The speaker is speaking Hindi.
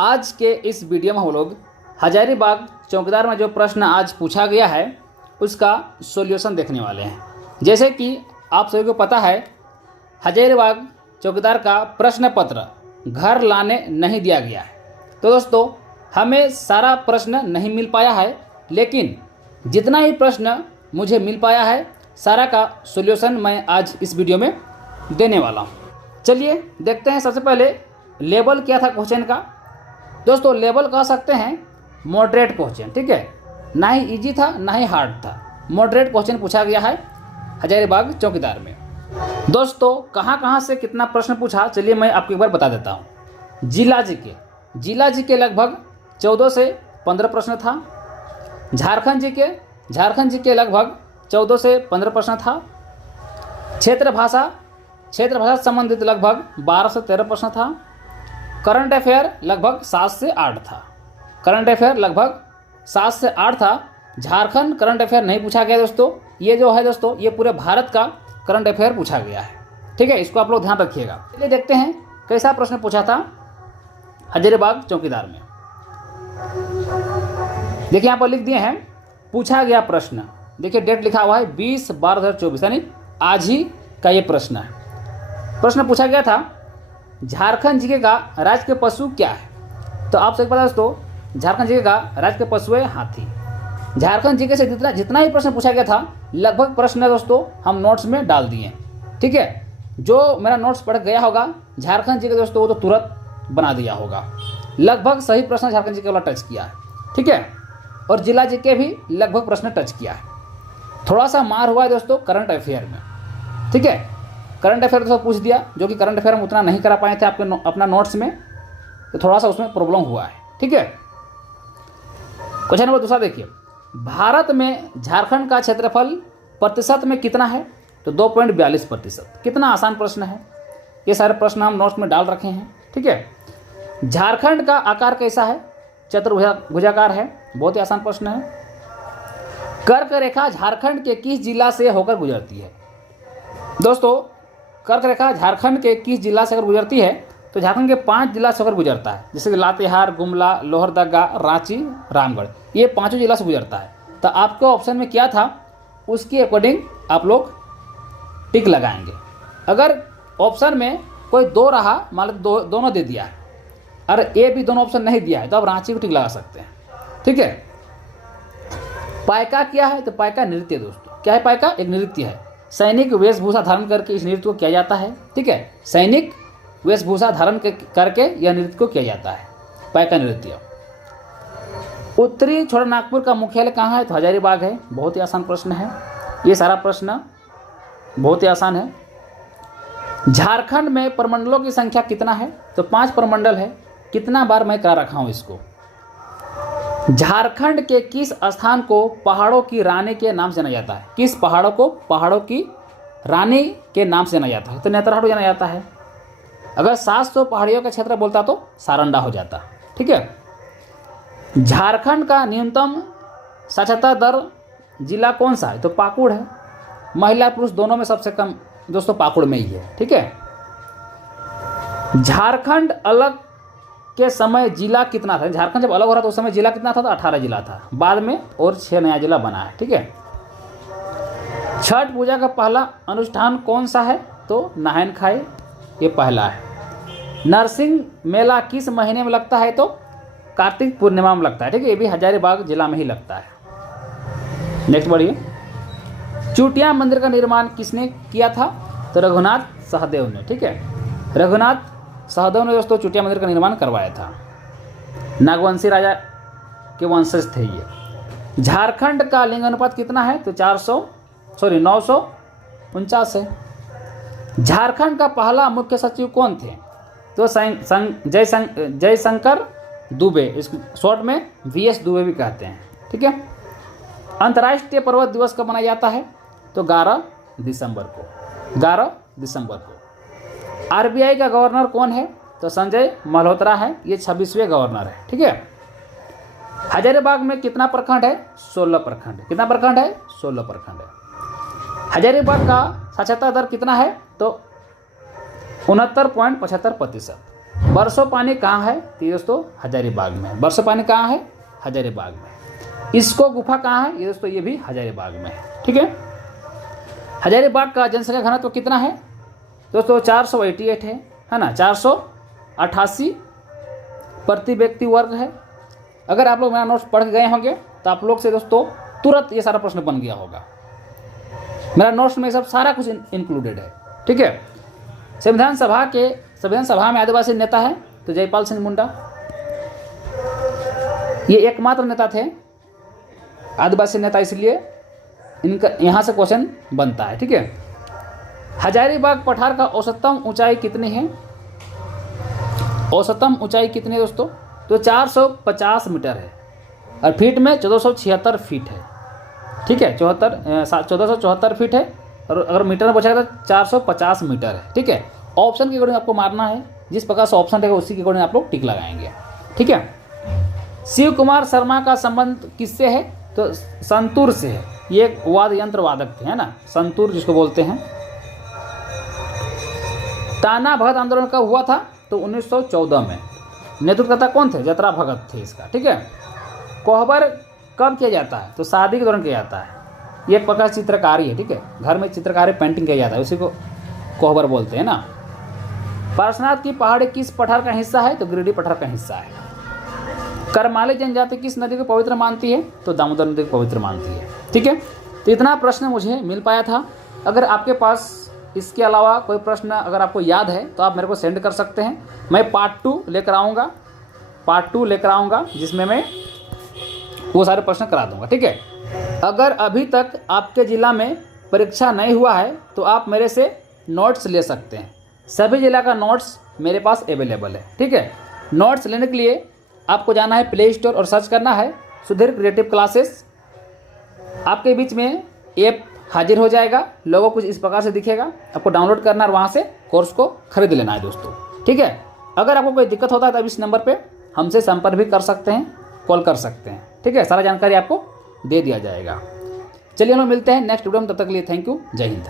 आज के इस वीडियो में हम लोग हजारीबाग चौकीदार में जो प्रश्न आज पूछा गया है उसका सॉल्यूशन देखने वाले हैं। जैसे कि आप सभी को पता है, हजारीबाग चौकीदार का प्रश्न पत्र घर लाने नहीं दिया गया है। तो दोस्तों, हमें सारा प्रश्न नहीं मिल पाया है, लेकिन जितना ही प्रश्न मुझे मिल पाया है सारा का सॉल्यूशन मैं आज इस वीडियो में देने वाला हूँ। चलिए देखते हैं। सबसे पहले लेवल क्या था क्वेश्चन का। दोस्तों, लेवल कह सकते हैं मॉडरेट क्वेश्चन, ठीक है। ना ही इजी था ना ही हार्ड था, मॉडरेट क्वेश्चन पूछा गया है हजारीबाग चौकीदार में। दोस्तों, कहाँ से कितना प्रश्न पूछा, चलिए मैं आपको एक बार बता देता हूँ। जिला जी के लगभग 14 से 15 प्रश्न था। झारखंड जी के लगभग 14 से 15 प्रश्न था। क्षेत्र भाषा से संबंधित लगभग 12 से 13 प्रश्न था। करंट अफेयर लगभग 7 से 8 था। झारखंड करंट अफेयर नहीं पूछा गया दोस्तों। ये जो है दोस्तों, ये पूरे भारत का करंट अफेयर पूछा गया है, ठीक है। इसको आप लोग ध्यान रखिएगा। चलिए देखते हैं कैसा प्रश्न पूछा था हजारीबाग चौकीदार में। देखिए यहाँ पर लिख दिए हैं पूछा गया प्रश्न। देखिए डेट लिखा हुआ है 20/12/2024, यानी आज ही का ये प्रश्न है। प्रश्न पूछा गया था, झारखंड जीके का राज्य पशु क्या है। तो आप सबको पता है दोस्तों, झारखंड जीके का राज्य पशु है हाथी। झारखंड जीके से जितना ही प्रश्न पूछा गया था, लगभग प्रश्न दोस्तों हम नोट्स में डाल दिए, ठीक है। जो मेरा नोट्स पढ़ गया होगा झारखंड जीके दोस्तों, वो तो तुरंत बना दिया होगा। लगभग सही प्रश्न झारखंड जीके वाला टच किया है, ठीक है। और जिला जीके भी लगभग प्रश्न टच किया है। थोड़ा सा मार हुआ है दोस्तों करंट अफेयर में, ठीक है। करंट अफेयर दोस्तों पूछ दिया, जो कि करंट अफेयर हम उतना नहीं करा पाए थे अपना नोट्स में, तो थोड़ा सा उसमें प्रॉब्लम हुआ है, ठीक है। क्वेश्चन नंबर दूसरा देखिए, भारत में झारखंड का क्षेत्रफल प्रतिशत में कितना है। तो 2.42%। कितना आसान प्रश्न है। ये सारे प्रश्न हम नोट्स में डाल रखे हैं, ठीक है। झारखंड का आकार कैसा है, चतुर्भुजाकार है, बहुत ही आसान प्रश्न है। कर्क रेखा झारखंड के किस जिला से होकर गुजरती है। दोस्तों, कर्क रेखा झारखंड के किस जिला से अगर गुजरती है, तो झारखंड के 5 जिला से होकर गुजरता है, जैसे कि लातेहार, गुमला, लोहरदगा, रांची, रामगढ़, ये 5 जिला से गुजरता है। तो आपको ऑप्शन में क्या था उसके अकॉर्डिंग आप लोग टिक लगाएंगे। अगर ऑप्शन में कोई 2 रहा, मान लो दोनों दे दिया है, और ए भी दोनों ऑप्शन नहीं दिया है, तो आप रांची को टिक लगा सकते हैं, ठीक है। पायका क्या है, तो पायका नृत्य दोस्तों। क्या है पायका? एक नृत्य है। सैनिक वेशभूषा धारण करके इस नृत्य को किया जाता है, ठीक है। सैनिक वेशभूषा धारण करके यह नृत्य को किया जाता है, पायका नृत्य। उत्तरी छोटानागपुर का मुख्यालय कहाँ है, तो हजारीबाग है। बहुत ही आसान प्रश्न है, ये सारा प्रश्न बहुत ही आसान है। झारखंड में प्रमंडलों की संख्या कितना है, तो 5 प्रमंडल है। कितना बार मैं करा रखा हूँ इसको। झारखंड के किस स्थान को पहाड़ों की रानी के नाम से जाना जाता है। किस पहाड़ों को पहाड़ों की रानी के नाम से जाना जाता है, तो नेतरहाट जाना जाता है। अगर 700 पहाड़ियों का क्षेत्र बोलता तो सारंडा हो जाता, ठीक है। झारखंड का न्यूनतम साक्षरता दर जिला कौन सा है, तो पाकुड़ है। महिला पुरुष दोनों में सबसे कम दोस्तों पाकुड़ में ही है, ठीक है। झारखंड अलग के समय जिला कितना था। झारखंड जब अलग हो रहा था उस समय जिला कितना था, तो 18 जिला था। बाद में और 6 नया जिला बना है, ठीक है। छठ पूजा का पहला अनुष्ठान कौन सा है, तो नहायन खाए, ये पहला है। नरसिंह मेला किस महीने में लगता है, तो कार्तिक पूर्णिमा में लगता है, ठीक है। ये भी हजारीबाग जिला में ही लगता है। नेक्स्ट बढ़िए। चूटिया मंदिर का निर्माण किसने किया था, तो रघुनाथ सहदेव ने, ठीक है। रघुनाथ सहदेव ने दोस्तों चूटिया मंदिर का निर्माण करवाया था। नागवंशी राजा के वंशज थे ये। झारखंड का लिंग अनुपात कितना है, तो 949 है। झारखंड का पहला मुख्य सचिव कौन थे, तो जयशंकर दुबे, इस शॉर्ट में VS दुबे भी कहते हैं, ठीक है। अंतर्राष्ट्रीय पर्वत दिवस कब मनाया जाता है, तो 11 दिसंबर को। RBI का गवर्नर कौन है, तो संजय मल्होत्रा है। ये 26वें गवर्नर है, ठीक है। हजारीबाग में कितना प्रखंड है, 16 प्रखंड। कितना प्रखंड है, 16 प्रखंड है। हजारीबाग का साक्षरता दर कितना है, तो 69.75%। बरसों पानी कहाँ है? तो ये दोस्तों हजारीबाग में है। बरसों पानी कहाँ है? हजारीबाग में। इसको गुफा कहाँ है? ये दोस्तों ये भी हजारीबाग में है। ठीक है, हजारीबाग का जनसंख्या घनत्व कितना है दोस्तों? 488 है ना, 488 प्रति व्यक्ति वर्ग है। अगर आप लोग मेरा नोट्स पढ़ के गए होंगे तो आप लोग से दोस्तों तुरंत ये सारा प्रश्न बन गया होगा। मेरा नोट्स में सब सारा कुछ इंक्लूडेड है। ठीक है, संविधान सभा में आदिवासी नेता है तो जयपाल सिंह मुंडा, ये एकमात्र नेता थे आदिवासी नेता, इसलिए इनका यहाँ से क्वेश्चन बनता है। ठीक है, हजारीबाग पठार का औसतम ऊंचाई कितनी है? औसतम ऊंचाई कितनी है दोस्तों? तो 450 मीटर है और फीट में 1476 फीट है। ठीक है, 1474 फीट है और अगर मीटर में पूछा तो 450 मीटर है। ठीक है, ऑप्शन के अकॉर्डिंग आपको मारना है, जिस प्रकार से ऑप्शन रहेगा उसी के अकॉर्डिंग आप लोग टिक लगाएंगे। ठीक है, शिव कुमार शर्मा का संबंध किससे है? तो संतूर से है। ये एक वाद्य यंत्र वादक थे, है ना, संतूर जिसको बोलते हैं। ताना भगत आंदोलन कब हुआ था? तो 1914 में। नेतृत्वकर्ता कौन थे? जतरा भगत थे इसका। ठीक है, कोहबर कब किया जाता है? तो शादी के दौरान किया जाता है। ये एक प्रकार चित्रकारी है। ठीक है, घर में चित्रकारी पेंटिंग किया जाता है, उसी को कोहबर बोलते हैं ना। पार्श्वनाथ की पहाड़ी किस पठार का हिस्सा है? तो गिरिडीह पठार का हिस्सा है। करमाली जनजाति किस नदी को पवित्र मानती है? तो दामोदर नदी को पवित्र मानती है। ठीक है, तो इतना प्रश्न मुझे मिल पाया था। अगर आपके पास इसके अलावा कोई प्रश्न अगर आपको याद है तो आप मेरे को सेंड कर सकते हैं। मैं पार्ट 2 लेकर आऊँगा, जिसमें मैं वो सारे प्रश्न करा दूँगा। ठीक है, अगर अभी तक आपके ज़िला में परीक्षा नहीं हुआ है तो आप मेरे से नोट्स ले सकते हैं। सभी जिला का नोट्स मेरे पास अवेलेबल है। ठीक है, नोट्स लेने के लिए आपको जाना है प्ले स्टोर और सर्च करना है सुधीर क्रिएटिव क्लासेस। आपके बीच में ऐप हाजिर हो जाएगा, लोगो कुछ इस प्रकार से दिखेगा, आपको डाउनलोड करना और वहाँ से कोर्स को खरीद लेना है दोस्तों। ठीक है, अगर आपको कोई दिक्कत होता है तो इस नंबर पे हमसे संपर्क भी कर सकते हैं, कॉल कर सकते हैं। ठीक है, सारा जानकारी आपको दे दिया जाएगा। चलिए हम लोग मिलते हैं नेक्स्ट वीडियो में, तब तक के लिए थैंक यू, जय हिंद।